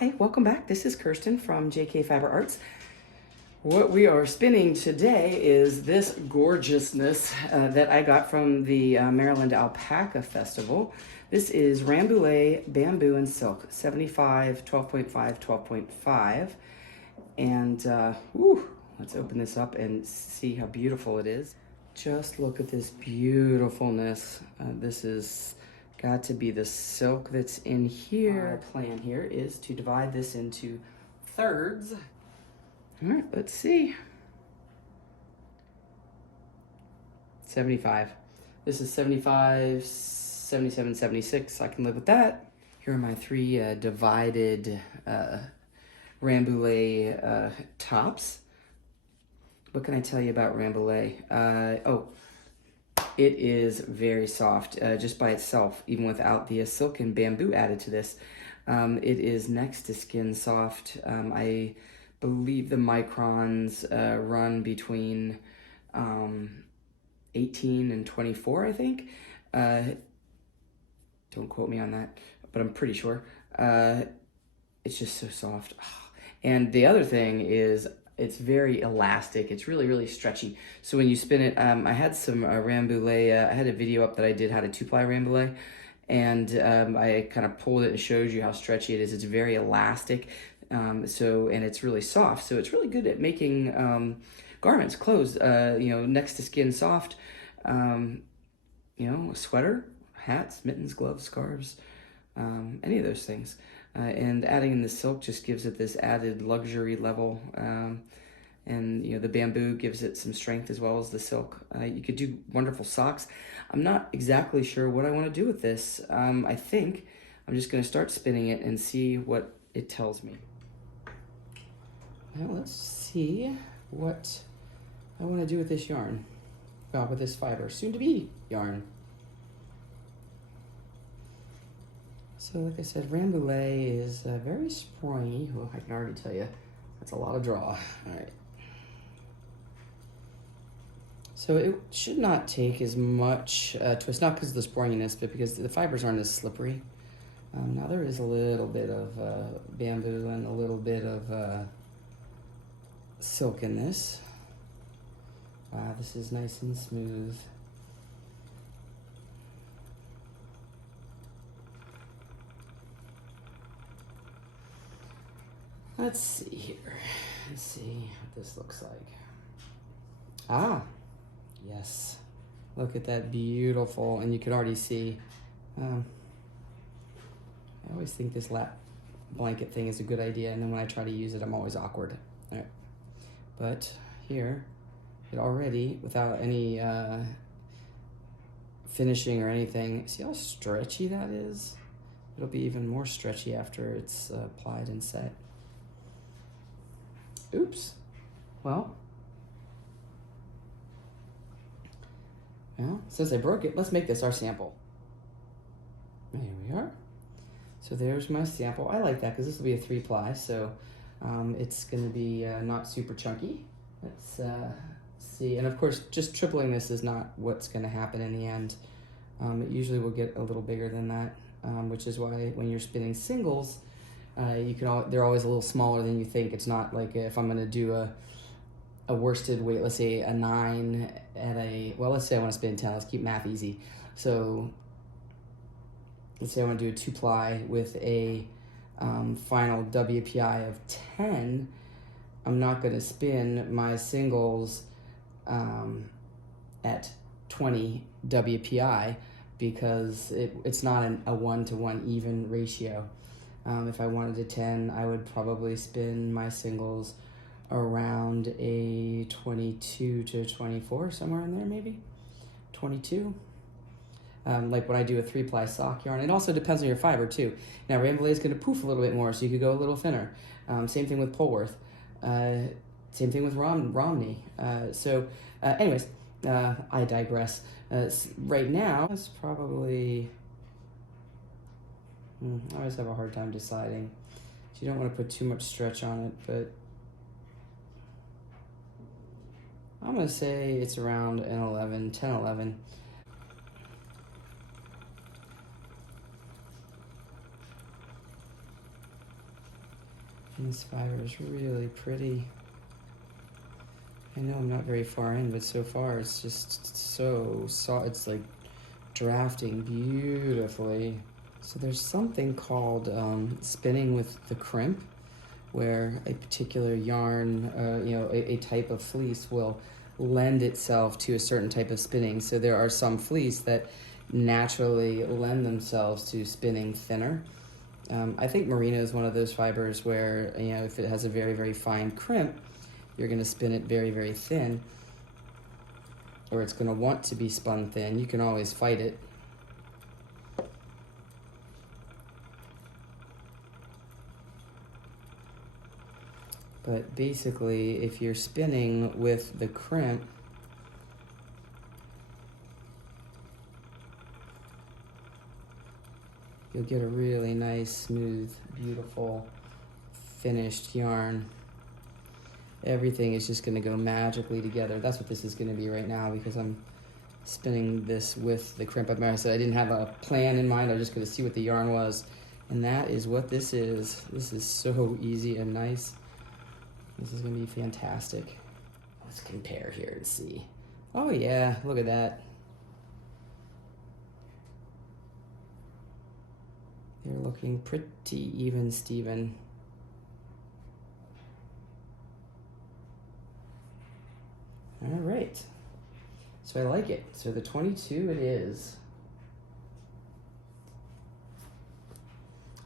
Hi, welcome back. This is Kirsten from JK Fiber Arts. What we are spinning today is this gorgeousness that I got from the Maryland Alpaca Festival. This is Rambouillet Bamboo and Silk, 75, 12.5, 12.5. And let's open this up and see how beautiful it is. Just look at this beautifulness. This is got to be the silk that's in here. Our plan here is to divide this into thirds. All right, let's see. 75. This is 75, 77, 76. I can live with that. Here are my three divided Rambouillet tops. What can I tell you about Rambouillet? It is very soft just by itself, even without the silk and bamboo added to this. It is next to skin soft. I believe the microns run between 18 and 24, I think. Don't quote me on that, but I'm pretty sure. It's just so soft. And the other thing is, it's very elastic. It's really, really stretchy. So when you spin it, I had some Rambouillet, I had a video up that I did how to 2-ply Rambouillet, and I kind of pulled it and showed you how stretchy it is. It's very elastic, and it's really soft. So it's really good at making garments, clothes, next to skin soft, a sweater, hats, mittens, gloves, scarves, any of those things. And adding in the silk just gives it this added luxury level. And the bamboo gives it some strength as well as the silk. You could do wonderful socks. I'm not exactly sure what I want to do with this. I think I'm just going to start spinning it and see what it tells me. Now let's see what I want to do with this yarn. Well, with this fiber, soon to be yarn. So like I said, Rambouillet is very springy. Well, I can already tell you, that's a lot of draw. All right. So it should not take as much twist, not because of the springiness, but because the fibers aren't as slippery. Now there is a little bit of bamboo and a little bit of silk in this. Wow, this is nice and smooth. Let's see here. Let's see what this looks like. Ah, yes. Look at that beautiful, and you can already see. I always think this lap blanket thing is a good idea, and then when I try to use it, I'm always awkward. All right. But here, it already, without any finishing or anything, see how stretchy that is? It'll be even more stretchy after it's applied and set. Oops. Well, since I broke it, let's make this our sample. There we are. So there's my sample. I like that because this will be a 3-ply, so it's going to be not super chunky. Let's see. And of course, just tripling this is not what's going to happen in the end. It usually will get a little bigger than that, which is why when you're spinning singles, they're always a little smaller than you think. It's not like if I'm going to do a worsted weight, let's say a 9 at let's say I want to spin 10. Let's keep math easy. So let's say I want to do a 2-ply with a final WPI of 10. I'm not going to spin my singles at 20 WPI because it's not a 1-to-1 even ratio. If I wanted a 10, I would probably spin my singles around a 22 to 24, somewhere in there maybe, 22. Like when I do a 3-ply sock yarn. It also depends on your fiber too. Now Rambouillet is going to poof a little bit more, so you could go a little thinner. Same thing with Polworth. Same thing with Romney. Anyways, I digress. Right now, it's probably... I always have a hard time deciding. So you don't want to put too much stretch on it, but I'm going to say it's around an 11, 10, 11. And this fiber is really pretty. I know I'm not very far in, but so far it's just so soft. It's like drafting beautifully. So there's something called spinning with the crimp, where a particular yarn, a type of fleece will lend itself to a certain type of spinning. So there are some fleece that naturally lend themselves to spinning thinner. I think merino is one of those fibers where, if it has a very, very fine crimp, you're going to spin it very, very thin, or it's going to want to be spun thin. You can always fight it. But basically, if you're spinning with the crimp, you'll get a really nice, smooth, beautiful, finished yarn. Everything is just gonna go magically together. That's what this is gonna be right now, because I'm spinning this with the crimp. I said I didn't have a plan in mind. I was just gonna see what the yarn was. And that is what this is. This is so easy and nice. This is gonna be fantastic. Let's compare here and see. Oh yeah, look at that. They're looking pretty even, Steven. All right, so I like it. So the 22 it is.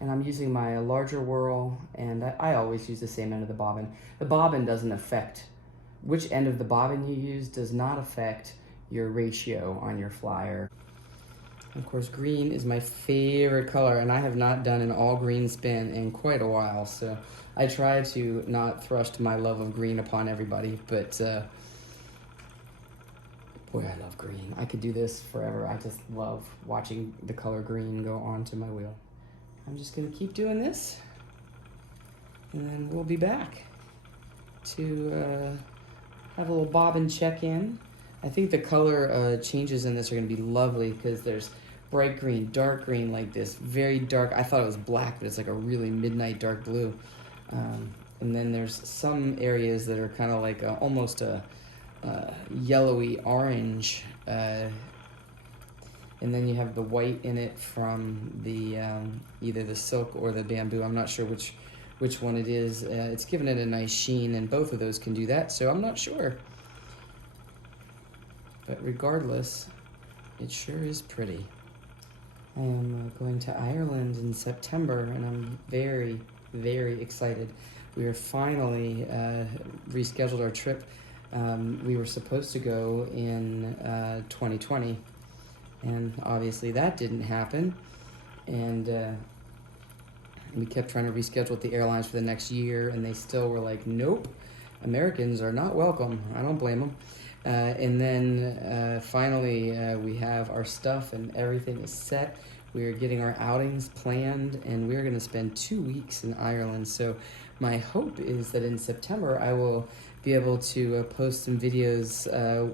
And I'm using my larger whirl, and I always use the same end of the bobbin. The bobbin doesn't affect, which end of the bobbin you use does not affect your ratio on your flyer. Of course, green is my favorite color, and I have not done an all green spin in quite a while, so I try to not thrust my love of green upon everybody, but boy, I love green. I could do this forever. I just love watching the color green go onto my wheel. I'm just gonna keep doing this, and then we'll be back to have a little bobbin check-in. I think the color changes in this are gonna be lovely, because there's bright green, dark green like this, very dark. I thought it was black, but it's like a really midnight dark blue. And then there's some areas that are kind of like almost a yellowy orange, and then you have the white in it from the either the silk or the bamboo. I'm not sure which one it is. It's given it a nice sheen, and both of those can do that, so I'm not sure. But regardless, it sure is pretty. I am going to Ireland in September, and I'm very, very excited. We are finally rescheduled our trip. We were supposed to go in 2020, and obviously that didn't happen. And we kept trying to reschedule with the airlines for the next year, and they still were like, nope, Americans are not welcome. I don't blame them. And then finally we have our stuff and everything is set. We are getting our outings planned, and we're going to spend 2 weeks in Ireland. So my hope is that in September I will be able to post some videos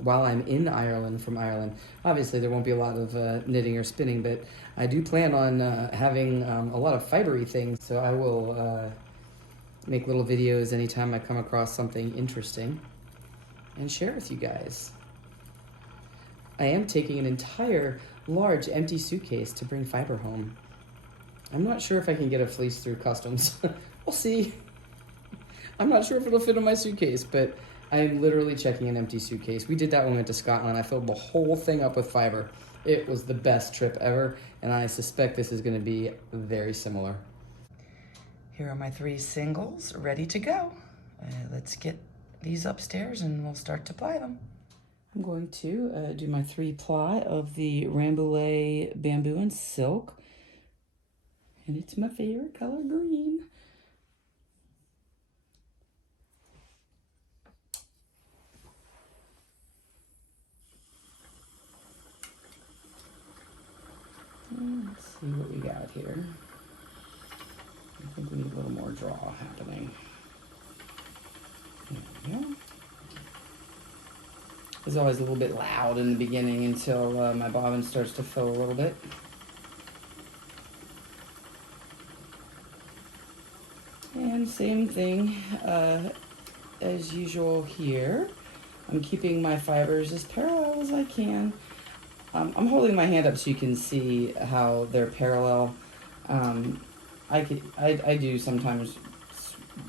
while I'm in Ireland from Ireland. Obviously there won't be a lot of knitting or spinning, but I do plan on having a lot of fibery things. So I will make little videos anytime I come across something interesting and share with you guys. I am taking an entire large empty suitcase to bring fiber home. I'm not sure if I can get a fleece through customs. We'll see. I'm not sure if it'll fit in my suitcase, but I am literally checking an empty suitcase. We did that when we went to Scotland. I filled the whole thing up with fiber. It was the best trip ever, and I suspect this is going to be very similar. Here are my 3 singles ready to go. Let's get these upstairs and we'll start to ply them. I'm going to do my 3 ply of the Rambouillet bamboo and silk, and it's my favorite color, green. Let's see what we got here. I think we need a little more draw happening. There we go. It's always a little bit loud in the beginning until my bobbin starts to fill a little bit. And And same thing as usual here. I'm keeping my fibers as parallel as I can. I'm holding my hand up so you can see how they're parallel. I do sometimes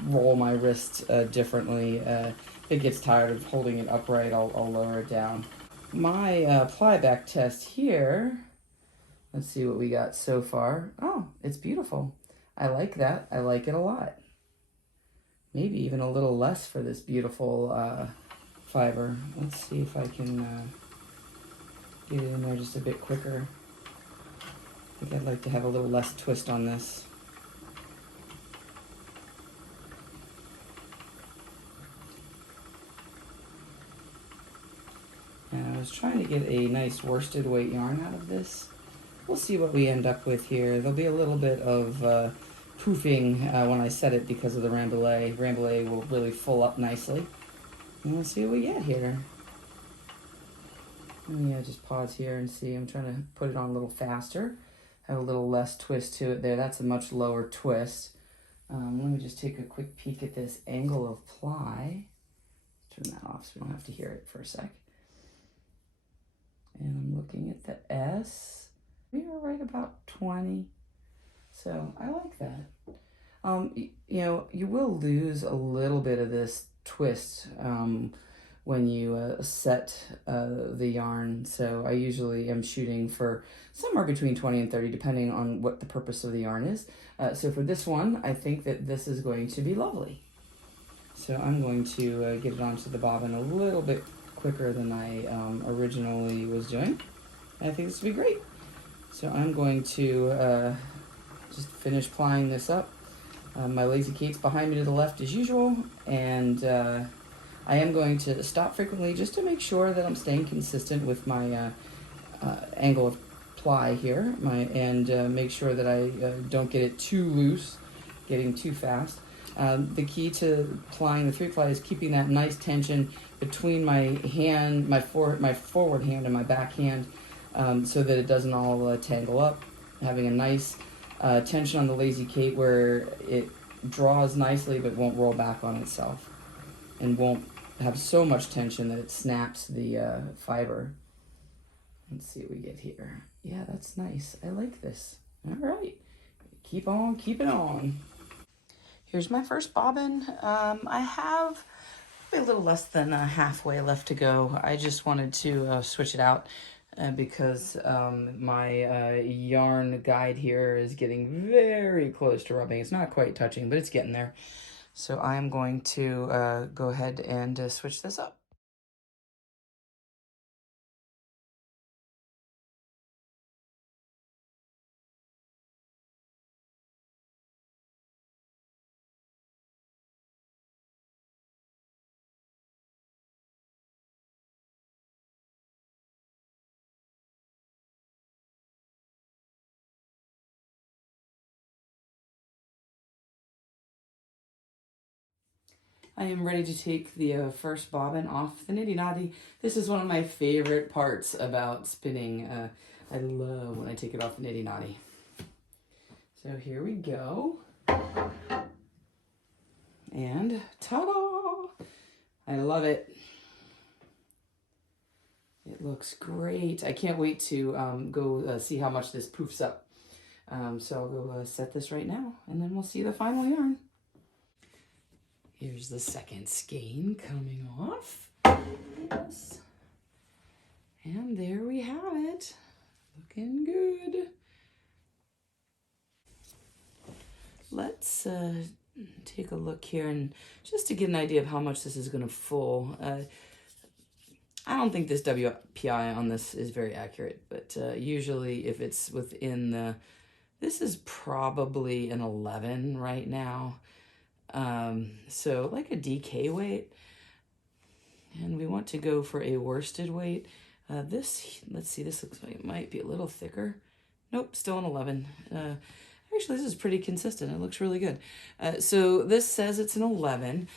roll my wrist differently. If it gets tired of holding it upright, I'll lower it down. My ply back test here, let's see what we got so far. Oh, it's beautiful. I like that. I like it a lot. Maybe even a little less for this beautiful fiber. Let's see if I can get it in there just a bit quicker. I think I'd like to have a little less twist on this. And I was trying to get a nice worsted weight yarn out of this. We'll see what we end up with here. There'll be a little bit of poofing when I set it because of the Rambouillet. Rambouillet will really full up nicely. And we'll see what we get here. Let me just pause here and see. I'm trying to put it on a little faster. Have a little less twist to it there. That's a much lower twist. Let me just take a quick peek at this angle of ply. Turn that off so we don't have to hear it for a sec. And I'm looking at the S. We are right about 20. So I like that. You know, you will lose a little bit of this twist when you set the yarn. So I usually am shooting for somewhere between 20 and 30, depending on what the purpose of the yarn is. So for this one, I think that this is going to be lovely. So I'm going to get it onto the bobbin a little bit quicker than I originally was doing. I think this will be great. So I'm going to just finish plying this up. My Lazy Kate's behind me to the left as usual, and I am going to stop frequently just to make sure that I'm staying consistent with my angle of ply here, and make sure that I don't get it too loose, getting too fast. The key to plying the 3-ply is keeping that nice tension between my hand, my forward hand and my back hand, so that it doesn't all tangle up. Having a nice tension on the Lazy Kate where it draws nicely but won't roll back on itself, and won't have so much tension that it snaps the fiber. Let's see what we get here. Yeah, that's nice. I like this. All right, keep on keeping on. Here's my first bobbin. I have a little less than halfway left to go. I just wanted to switch it out because my yarn guide here is getting very close to rubbing. It's not quite touching, but it's getting there. So I'm going to go ahead and switch this up. I am ready to take the first bobbin off the niddy noddy. This is one of my favorite parts about spinning. I love when I take it off the niddy noddy. So here we go. And ta-da! I love it. It looks great. I can't wait to go see how much this poofs up. So I'll go set this right now, and then we'll see the final yarn. Here's the second skein coming off. Yes. And there we have it. Looking good. Let's take a look here, and just to get an idea of how much this is going to full. I don't think this WPI on this is very accurate, but usually if it's within the, this is probably an 11 right now. So like a DK weight, and we want to go for a worsted weight. This, let's see, this looks like it might be a little thicker. Nope, still an 11. Actually, this is pretty consistent. It looks really good. So this says it's an 11.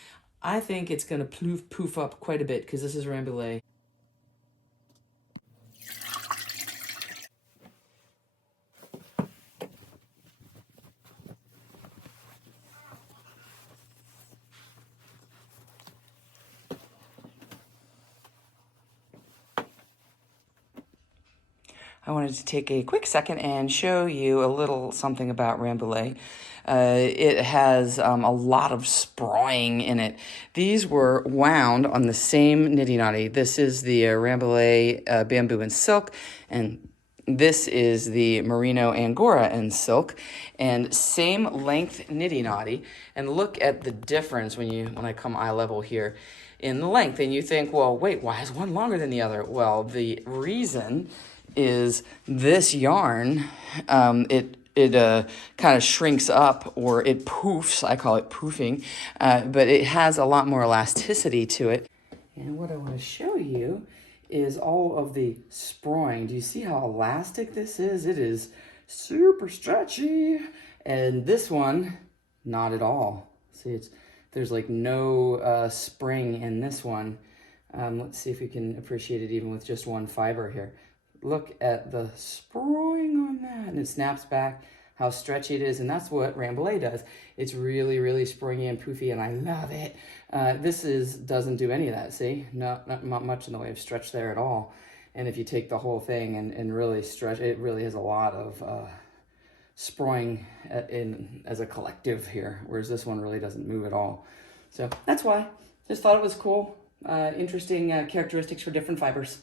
I think it's going to poof up quite a bit because this is Rambouillet. I wanted to take a quick second and show you a little something about Rambouillet. It has a lot of sprawling in it. These were wound on the same niddy noddy. This is the Rambouillet bamboo and silk, and this is the merino angora and silk, and same length niddy noddy. And look at the difference when I come eye level here in the length, and you think, well, wait, why is one longer than the other? Well, the reason is this yarn, it kind of shrinks up, or it poofs. I call it poofing, but it has a lot more elasticity to it. And what I want to show you is all of the sproing. Do you see how elastic this is? It is super stretchy. And this one, not at all. See, there's like no spring in this one. Let's see if we can appreciate it even with just one fiber here. Look at the sproing on that, and it snaps back, how stretchy it is, and that's what Rambouillet does. It's really, really springy and poofy, and I love it. This doesn't do any of that, see? Not much in the way of stretch there at all. And if you take the whole thing and really stretch, it really has a lot of sproing as a collective here, whereas this one really doesn't move at all. So that's why. Just thought it was cool. Interesting characteristics for different fibers.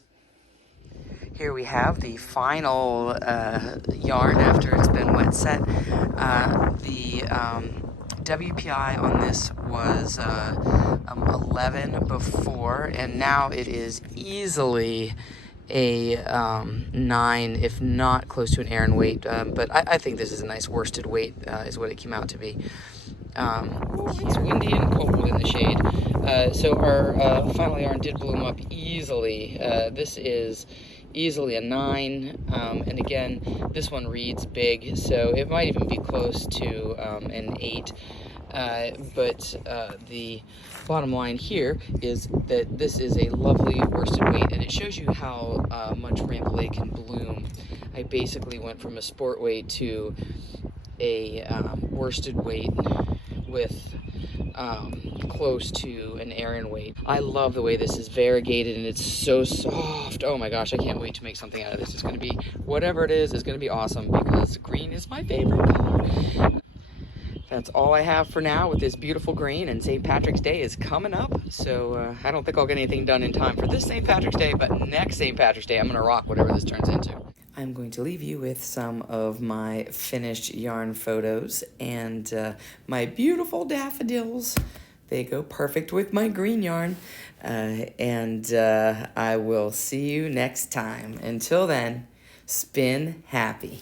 Here we have the final yarn after it's been wet set. The WPI on this was 11 before, and now it is easily a 9, if not close to an Aran weight. But I think this is a nice worsted weight, is what it came out to be. It's windy and cold in the shade. So our final yarn did bloom up easily. This is easily a 9, and again, this one reads big, so it might even be close to an 8. But the bottom line here is that this is a lovely worsted weight, and it shows you how much Rambouillet can bloom. I basically went from a sport weight to a worsted weight with close to an Aran weight. I love the way this is variegated, and it's so soft. Oh my gosh, I can't wait to make something out of this. It's going to be, whatever it is going to be awesome, because green is my favorite color. That's all I have for now with this beautiful green, and St. Patrick's Day is coming up, so I don't think I'll get anything done in time for this St. Patrick's Day, but next St. Patrick's Day I'm going to rock whatever this turns into. I'm going to leave you with some of my finished yarn photos and my beautiful daffodils. They go perfect with my green yarn, and I will see you next time. Until then, spin happy.